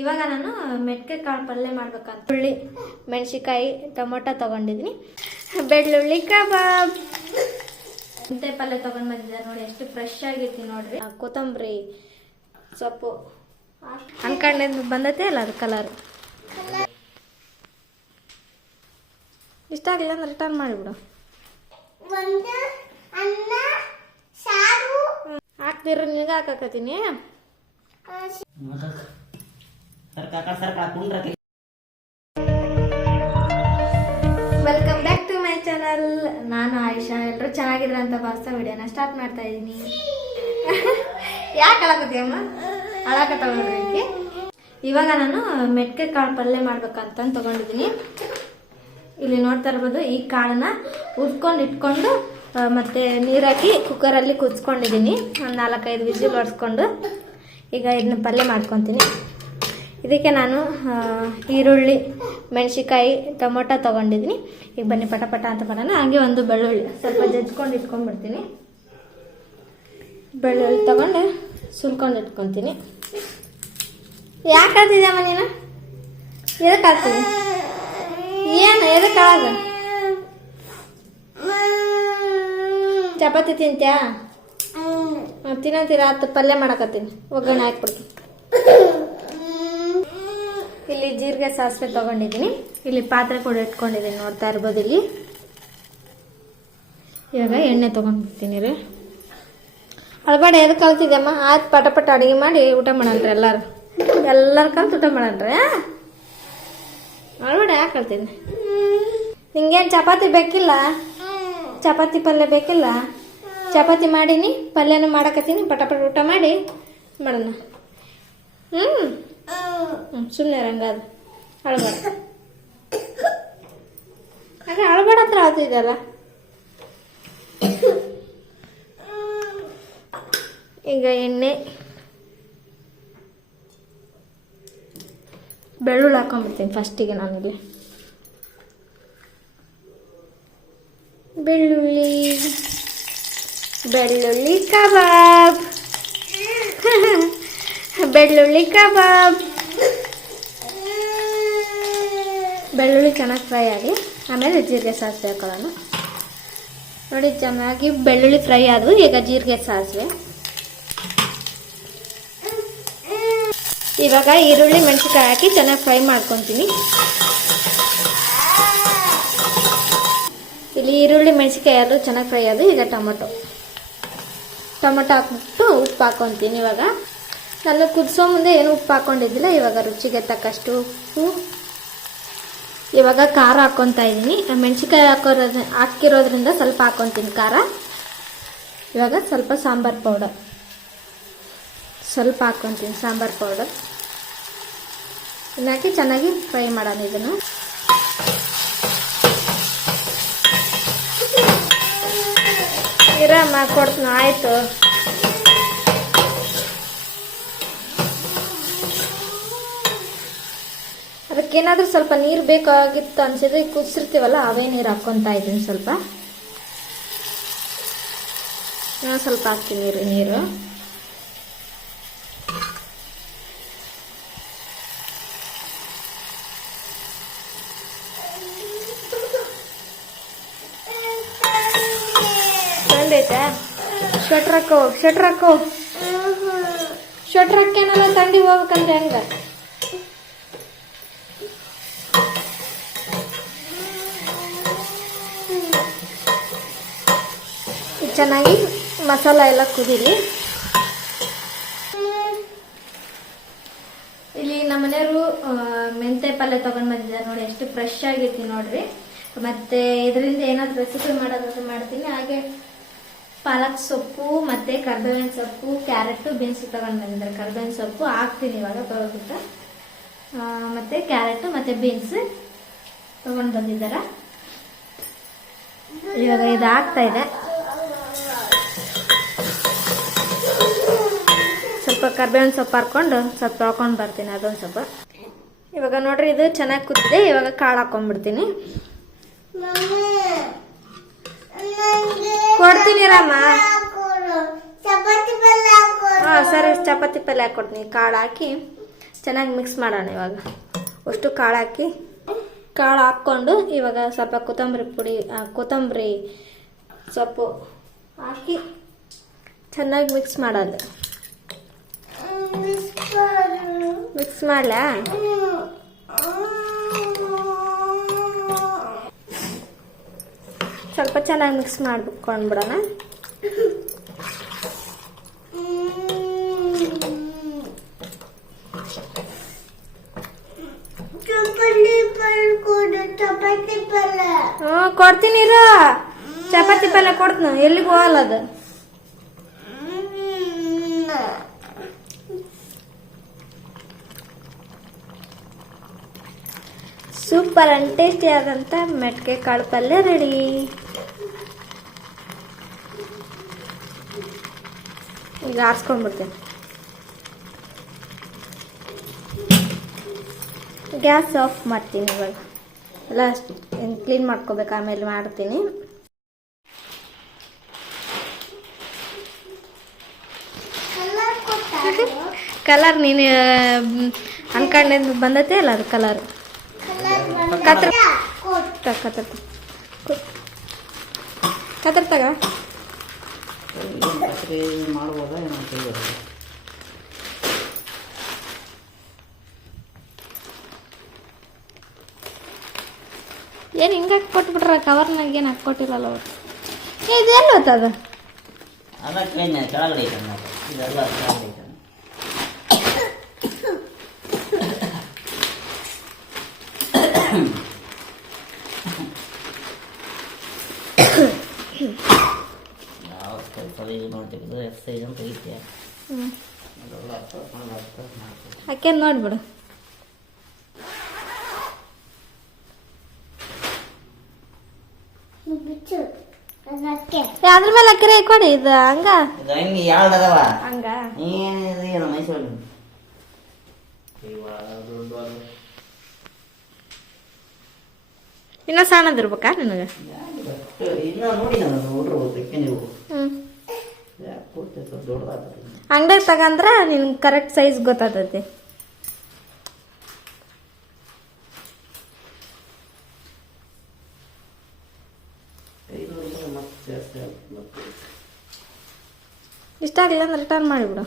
ಇವಾಗ ನಾನು ಮೆಟ್ಕೆ ಕಾಳು ಪಲ್ಯ ಮಾಡ್ಬೇಕಂತ. ಹುಳ್ಳಿ ಮೆಣಸಿಕಾಯಿ ಟೊಮೊಟೊ ತಗೊಂಡಿದ್ದೀನಿ ಬೆಳ್ಳುಳ್ಳಿ ಕಬಾಬ್. ಮೆಂತೆ ಪಲ್ಯ ತಗೊಂಡ್ ಬಂದಿದ್ದೆ ನೋಡಿ ಎಷ್ಟು ಫ್ರೆಶ್ ಆಗೈತಿ ನೋಡ್ರಿ. ಕೊತ್ತಂಬರಿ ಸೊಪ್ಪು. ಅನ್ಕೊಂಡಿದ್ದು ಬಂದತೆ ಅಲ್ಲ ಅದು ಕಲರ್ ಇಷ್ಟ ಆಗಲಿಲ್ಲ ಅಂದ್ರೆ ರಿಟರ್ನ್ ಮಾಡಿಬಿಡು. ಹಾಕ್ತಿರ ನಿನಗೆ ಹಾಕಾಕತ್ತೀನಿ. ಸರ್ಕಾರ ಸರ್ಕಾರ welcome back to my channel ನಾನು ಆಯುಷಾ. ಎಲ್ಲರೂ ಚೆನ್ನಾಗಿದ್ರ ಅಂತ ಭಾವಿಸ್ತಾ ವಿಡಿಯೋನ ಸ್ಟಾರ್ಟ್ ಮಾಡ್ತಾ ಇದ್ದೀನಿ ಯಾಕೆ ಅಳಕತ್ತೀಯಮ್ಮ ಅಳಕತ್ತ ನೋಡ್ರಿ ಇವಾಗ ನಾನು ಮೆಟ್ಕೆ ಕಾಳು ಪಲ್ಯ ಮಾಡ್ಬೇಕಂತ ತಗೊಂಡಿದ್ದೀನಿ. ಇಲ್ಲಿ ನೋಡ್ತಾ ಇರ್ಬೋದು, ಈ ಕಾಳನ್ನ ಉರ್ಕೊಂಡು ಇಟ್ಕೊಂಡು ಮತ್ತೆ ನೀರಾಕಿ ಕುಕ್ಕರಲ್ಲಿ ಕುದಿಸ್ಕೊಂಡಿದ್ದೀನಿ. ಒಂದು ನಾಲ್ಕೈದು ವಿಸಿಲ್ ಬಡ್ಸ್ಕೊಂಡು ಈಗ ಇದನ್ನ ಪಲ್ಯ ಮಾಡ್ಕೊತೀನಿ. ಇದಕ್ಕೆ ನಾನು ಈರುಳ್ಳಿ ಮೆಣಸಿಕಾಯಿ ಟೊಮೊಟೊ ತೊಗೊಂಡಿದ್ದೀನಿ. ಈಗ ಬನ್ನಿ ಪಟ ಪಟ ಅಂತ ಮಾಡೋಣ ಹಾಗೆ ಒಂದು ಬೆಳ್ಳುಳ್ಳಿ. ಸ್ವಲ್ಪ ಜಜ್ಕೊಂಡು ಇಟ್ಕೊಂಡ್ಬಿಡ್ತೀನಿ. ಬೆಳ್ಳುಳ್ಳಿ ತೊಗೊಂಡು ಸುಲ್ಕೊಂಡು ಇಟ್ಕೊತೀನಿ. ಯಾಕೆ ಹಾಕ್ತಿದ್ಯಮ್ಮ ನೀನು? ಎದಕ್ಕೆ ಹಾಕ್ತೀನಿ ಏನು ಎದಕ್ಕೆ ಆಗ ಚಪಾತಿ ತಿಂತ್ಯಾ? ತಿನ್ನಂತೀರಾ? ಹತ್ತು ಪಲ್ಯ ಮಾಡಕತ್ತೀನಿ. ಒಗ್ಗರಣೆ ಹಾಕ್ಬಿಡ್ತೀನಿ. ಜೀರಿಗೆ ಸಾಸಿವೆ ತಗೊಂಡಿದ್ದೀನಿ. ಇಲ್ಲಿ ಪಾತ್ರೆ ಕೂಡ ಇಟ್ಕೊಂಡಿದ್ದೀನಿ, ನೋಡ್ತಾ ಇರ್ಬೋದು ಇಲ್ಲಿ. ಇವಾಗ ಎಣ್ಣೆ ತೊಗೊಂಡ್ಬಿಡ್ತೀನಿ ರೀ. ಅಳಬಾಡ ಅದು ಕಲ್ತಿದ್ದೆಮ್ಮ ಆಯ್ತು, ಪಟ ಪಟ ಅಡುಗೆ ಮಾಡಿ ಊಟ ಮಾಡಲ್ರಿ ಎಲ್ಲಾರು. ಎಲ್ಲರೂ ಕಲ್ತು ಊಟ ಮಾಡಲ್ರಿ ಅಳಬಾಡ, ಯಾಕೆ ಕಲ್ತೀನಿ ನಿಂಗೇನು ಚಪಾತಿ ಬೇಕಿಲ್ಲ? ಚಪಾತಿ ಪಲ್ಯ ಬೇಕಿಲ್ಲ? ಚಪಾತಿ ಮಾಡೀನಿ, ಪಲ್ಯನೂ ಮಾಡಕತ್ತೀನಿ, ಪಟ ಪಟ ಊಟ ಮಾಡಿ ಮಾಡೋಣ. ಹ್ಞೂ ಹ್ಞೂ ಸುಮ್ಮನೆ ರಂಗಾದ ಅಳಬೇಡ. ಹಾಗೆ ಅಳಬೇಡ ಹತ್ರ ಆಗ್ತಿದೆಯಲ್ಲ ಈಗ ಎಣ್ಣೆ, ಬೆಳ್ಳುಳ್ಳಿ ಹಾಕೊಂಡ್ಬಿಡ್ತೀನಿ ಫಸ್ಟಿಗೆ ನಾನಿಲ್ಲಿ. ಬೆಳ್ಳುಳ್ಳಿ ಬೆಳ್ಳುಳ್ಳಿ ಕಬಾಬ್. ಬೆಳ್ಳುಳ್ಳಿ ಕಬಾಬ್. ಬೆಳ್ಳುಳ್ಳಿ ಚೆನ್ನಾಗಿ ಫ್ರೈ ಆಗಿ, ಆಮೇಲೆ ಜೀರಿಗೆ ಸಾಸಿವೆ ಹಾಕೋಣ ನೋಡಿ, ಚೆನ್ನಾಗಿ ಬೆಳ್ಳುಳ್ಳಿ ಫ್ರೈ ಆದವು, ಈಗ ಜೀರಿಗೆ ಸಾಸಿವೆ. ಇವಾಗ ಈರುಳ್ಳಿ ಮೆಣಸಿನ್ಕಾಯಿ ಹಾಕಿ ಚೆನ್ನಾಗಿ ಫ್ರೈ ಮಾಡ್ಕೊತೀನಿ. ಇಲ್ಲಿ ಈರುಳ್ಳಿ ಮೆಣಸಿನ್ಕಾಯಿ ಆದರೂ ಚೆನ್ನಾಗಿ ಫ್ರೈ ಆದವು, ಈಗ ಟೊಮೊಟೊ. ಟೊಮೊಟೊ ಹಾಕ್ಬಿಟ್ಟು ಉಪ್ಪು ಹಾಕ್ಕೊತೀನಿ ಇವಾಗ. ನಾನು ಕುದಿಸೋ ಮುಂದೆ ಏನು ಉಪ್ಪು ಹಾಕೊಂಡಿದ್ದಿಲ್ಲ? ಇವಾಗ ರುಚಿಗೆ ತಕ್ಕಷ್ಟು ಉಪ್ಪು. ಇವಾಗ ಖಾರ ಹಾಕ್ಕೊತಾ ಇದ್ದೀನಿ. ಮೆಣಸಿನ್ಕಾಯಿ ಹಾಕೋರ ಹಾಕಿರೋದ್ರಿಂದ ಸ್ವಲ್ಪ ಹಾಕ್ಕೊತೀನಿ ಖಾರ. ಇವಾಗ ಸ್ವಲ್ಪ ಸಾಂಬಾರು ಪೌಡರ್. ಸ್ವಲ್ಪ ಹಾಕ್ಕೊತೀನಿ ಸಾಂಬಾರು ಪೌಡರ್. ಇನ್ನಾಕಿ ಚೆನ್ನಾಗಿ ಫ್ರೈ ಮಾಡೋಣ ಇದನ್ನು. ಇರಮ್ಮ, ಕೊಡ್ತೀನಿ. ಆಯಿತು. ಅದಕ್ಕೇನಾದ್ರೂ ಸ್ವಲ್ಪ ನೀರು ಬೇಕಾಗಿತ್ತು ಅನ್ಸಿದ್ರೆ ಕುದಿಸಿರ್ತೀವಲ್ಲ ಅವೇ ನೀರು ಹಾಕ್ಕೊತಾ ಇದ್ದೀನಿ ಸ್ವಲ್ಪ. ಇನ್ನೂ ಸ್ವಲ್ಪ ಹಾಕ್ತೀನಿ ರೀ ನೀರು. ಶಟ್ರಕ್ಕೋ ಶಟ್ರಕ್ಕೋ ಹಾಕೋ ಸ್ವೆಟ್ರ್ ಹಾಕೋ. ತಂಡಿ ಹೋಗ್ಬೇಕಂದ್ರೆ ಹೆಂಗ? ಚೆನ್ನಾಗಿ ಮಸಾಲ ಎಲ್ಲ ಕುದೀಲಿ ಇಲ್ಲಿ ನಮ್ಮ ಮನೆಯವರು ಮೆಂತೆ ಪಲ್ಯ ತಗೊಂಡ್ ಬಂದಿದ್ದಾರೆ ನೋಡಿ ಎಷ್ಟು ಫ್ರೆಶ್ ಆಗೈತಿ ನೋಡ್ರಿ. ಮತ್ತೆ ಇದರಿಂದ ಏನಾದ್ರು ರೆಸಿಪಿ ಮಾಡೋದಾದ್ರೆ ಮಾಡ್ತೀನಿ. ಹಾಗೆ ಪಾಲಕ್ ಸೊಪ್ಪು ಮತ್ತೆ ಕರ್ಬೇವಿನ ಸೊಪ್ಪು ಕ್ಯಾರೆಟ್ ಬೀನ್ಸ್ ತಗೊಂಡ್ ಬಂದಿದ್ದಾರೆ. ಕರ್ಬೇವಿನ ಸೊಪ್ಪು ಹಾಕ್ತೀನಿ ಇವಾಗ ತೊಳೆದ್ಬಿಟ್ಟು. ಆ, ಮತ್ತೆ ಕ್ಯಾರೆಟ್ ಮತ್ತೆ ಬೀನ್ಸ್ ತಗೊಂಡ್ ಬಂದಿದ್ದಾರೆ. ಇವಾಗ ಇದು ಆಗ್ತಾ ಇದೆ. ಸ್ವಲ್ಪ ಕರ್ಬೇವಿನ ಸೊಪ್ಪು ಹಾಕೊಂಡು ಸ್ವಲ್ಪ ಹಾಕೊಂಡು ಬರ್ತೀನಿ, ಅದೊಂದು ಸ್ವಲ್ಪ. ಇವಾಗ ನೋಡ್ರಿ ಇದು ಚೆನ್ನಾಗಿ ಕುದ್ದಿದೆ, ಇವಾಗ ಕಾಳು ಹಾಕೊಂಡ್ಬಿಡ್ತೀನಿ ಕೊಡ್ತೀನಿ ರಾಮ. ಹಾಂ, ಸರಿ, ಚಪಾತಿ ಪಲ್ಯ ಹಾಕೊಡ್ತೀನಿ. ಕಾಳು ಹಾಕಿ ಚೆನ್ನಾಗಿ ಮಿಕ್ಸ್ ಮಾಡೋಣ ಇವಾಗ. ಅಷ್ಟು ಕಾಳು ಹಾಕಿ ಕಾಳು ಹಾಕ್ಕೊಂಡು ಇವಾಗ ಸ್ವಲ್ಪ ಕೊತ್ತಂಬರಿ ಪುಡಿ ಕೊತ್ತಂಬರಿ ಸೊಪ್ಪು ಹಾಕಿ ಚೆನ್ನಾಗಿ ಮಿಕ್ಸ್ ಮಾಡೋದು ಮಿಕ್ಸ್ ಮಾಡಲಾ? ಸ್ವಲ್ಪ ಚೆನ್ನಾಗಿ ಮಿಕ್ಸ್ ಹ್ಞೂ ಕೊಡ್ತೀನಿ ಇರು. ಚಪಾತಿ ಪಲ್ಯ ಕೊಡ್ತೀನಿ. ಎಲ್ಲಿಗೆ ಹೋಗಲ್ಲ ಅದು? ಸೂಪರ್ ಅಂಡ್ ಟೇಸ್ಟಿ ಆದಂಥ ಮೆಟ್ಕೆ ಕಾಳು ಪಲ್ಯ ರೆಡಿ ಈಗ ಆರಿಸ್ಕೊಂಡ್ಬಿಡ್ತೀನಿ ಗ್ಯಾಸ್ ಆಫ್ ಮಾಡ್ತೀನಿ ಇವಾಗ. ಎಲ್ಲ ಕ್ಲೀನ್ ಮಾಡ್ಕೋಬೇಕು ಆಮೇಲೆ ಮಾಡ್ತೀನಿ. ಕಲರ್ ನೀನು ಅನ್ಕೊಂಡಿದ್ದು ಬಂದೈತೆ ಅಲ್ಲ ಅದು ಕಲರ್ ಕತ್ರ ಕತ್ರ ಕತ್ರ ತಗ. ಏನು ಹಿಂಗೆ ಕೊಟ್ಬಿಟ್ರ? ಕವರ್ನಾಗ ಏನು ಹಾಕ್ಕೊಟ್ಟಿಲ್ಲಲ್ಲ ಅವ್ರು. ಇದೇನು ಗೊತ್ತದ ಹೊತ್ತದ? ಅದ ಕೇಳಿದ್ನ ಕೆಳಗಡೆ ಐತೆ ಅನ್ನೋದು. ಇದೆಲ್ಲ ಕೆಳಗಡೆ ಐತೆ ಯಾವ ಕೆಲಸ ಇದು ಎಕ್ಸಸೈಸ್ ಅಂತ ಐತೆ ಹಾಕ್ಯಾನ ನೋಡ್ಬಿಡು ಅದ್ರ ಮೇಲೆ ಅಕ್ಕರೆ ಕೊಡಿ ಇದು ಹಂಗ. ಇದು ಹಂಗೆ. ಯಾವ್ದು ಅದಾವ ಹಂಗ. ಏನಿದೆ ಏನು ಮೈಸೂರು ಇವಾಗ ದೊಡ್ಡ ಇನ್ನೂ ಸಣ್ಣದಿರ್ಬೇಕಾ ನಿನಗೆ? ಅಂಗಡಿ ನಾನು ಅಂಗಡಿಗೆ ತಗಂದ್ರ ನಿನ್ಗೆ ಕರೆಕ್ಟ್ ಸೈಜ್ ಮತ್ತೆ ಇಷ್ಟ ಆಗಲಿಲ್ಲ ಅಂದ್ರೆ ರಿಟರ್ನ್ ಮಾಡಿಬಿಡು.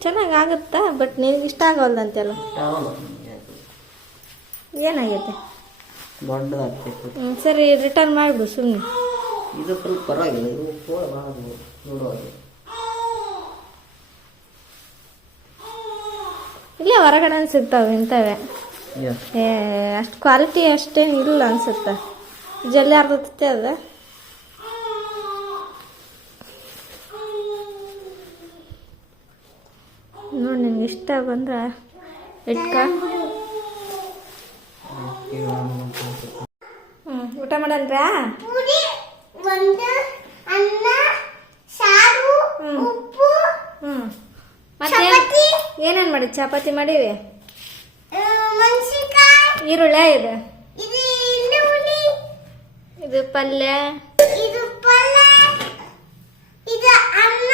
ಚೆನ್ನಾಗಿ ಆಗುತ್ತಾ ಬಟ್ ನಿನಗೆ ಇಷ್ಟ ಆಗೋಲ್ದಂತೆಲ್ಲ? ಏನಾಗೈತೆ? ಹ್ಞೂ ಸರಿ ರಿಟರ್ನ್ ಮಾಡಿಬಿಡು ಸುಮ್ಮನೆ ಇದು ಸ್ವಲ್ಪ ಪರವಾಗಿಲ್ಲ ಇದು ಇಲ್ಲೇ ಹೊರಗಡೆ ಸಿಗ್ತಾವೆ ಇಂಥವೆ ಏ ಅಷ್ಟು ಕ್ವಾಲಿಟಿ ಅಷ್ಟೇನು ಇಲ್ಲ ಅನ್ಸುತ್ತೆ. ಜಲ್ಲಿ ಅರ್ಧತ್ತೆ ಅದು ನೋಡಿ ನಿಮ್ಗೆ ಇಷ್ಟ ಬಂದ್ರೆ ಇಟ್ಕ ಹ್ಞೂ ಊಟ ಮಾಡನ್ರಾ ಪುರಿ ಒಂದು ಅನ್ನ ಸಾರು ಹ್ಮ್. ಉಪ್ಪು ಹ್ಞೂ ಮತ್ತೆ ಚಪಾತಿ ಏನೇನು ಮಾಡಿ ಚಪಾತಿ ಮಾಡೀವಿ ಆ, ಮೆಣಸಿನ್ಕಾಯಿ ಈರುಳ್ಳಿ ಇದು ಇದು ಈರುಳ್ಳಿ ಇದು ಪಲ್ಯ ಇದು ಪಲ್ಯ ಇದು ಅನ್ನ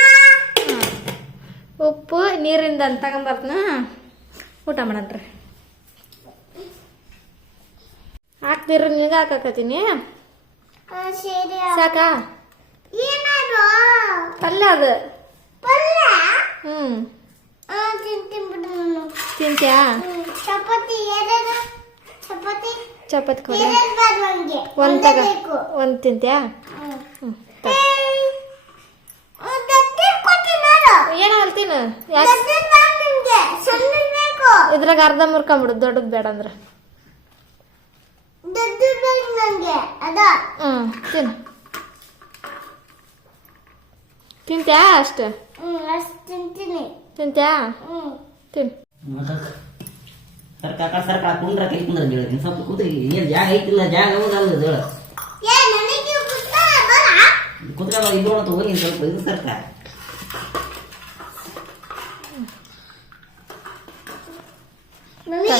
ಹ್ಮ್. ಉಪ್ಪು ನೀರಿಂದ ತಗೊಂಬರ್ತನ. ಊಟ ಮಾಡನ್ರಿ ಹಾಕ್ತಿರ ನಿನಗೆ ಹಾಕಕತ್ತೀನಿ. ಸಾಕಾ? ಪಲ್ಯ ಅದು. ಹ್ಮ್. ತಿಂತ್ಯಾ. ಚಪಾತಿ ಚಪಾತಿ? ಕೊಡಿ ನಂಗೆ ಒಂದು ತಗ. ಒಂದು ತಿಂತ್ಯಾ? ಹ್ಮ್. ಬೇಕು ಇದ್ರಾಗ ಅರ್ಧ ಮುರ್ಕೊಂಬಿಡು ದೊಡ್ಡದು ಬೇಡ ಅಂದ್ರೆ. ಹ್ಞೂ ತಿನ್ನು ತಿಂತ್ಯಾ ಅಷ್ಟು? ಹ್ಮ್ ಅಷ್ಟು ತಿಂತೀನಿ. ತಿಂತ್ಯಾ? ಹ್ಮ್. ತಿನ್ನು ಸರ್ಕಾರ ಸರ್ಕಾರ ಕೈ ಕುಂದ್ರ ಹೇಳ್ತೀನಿ ಸ್ವಲ್ಪ ಕೂತ್ರಿ ಏನು ಜಾಗ ಐತಿಲ್ಲ ಜಾಗ ಹೋಗಲ್ಲ ಹೇಳ. ಇಬ್ರು ಅಂತ ಹೋಗಿ ಸ್ವಲ್ಪ ಇದು ಸರ್ಕಾರ 能力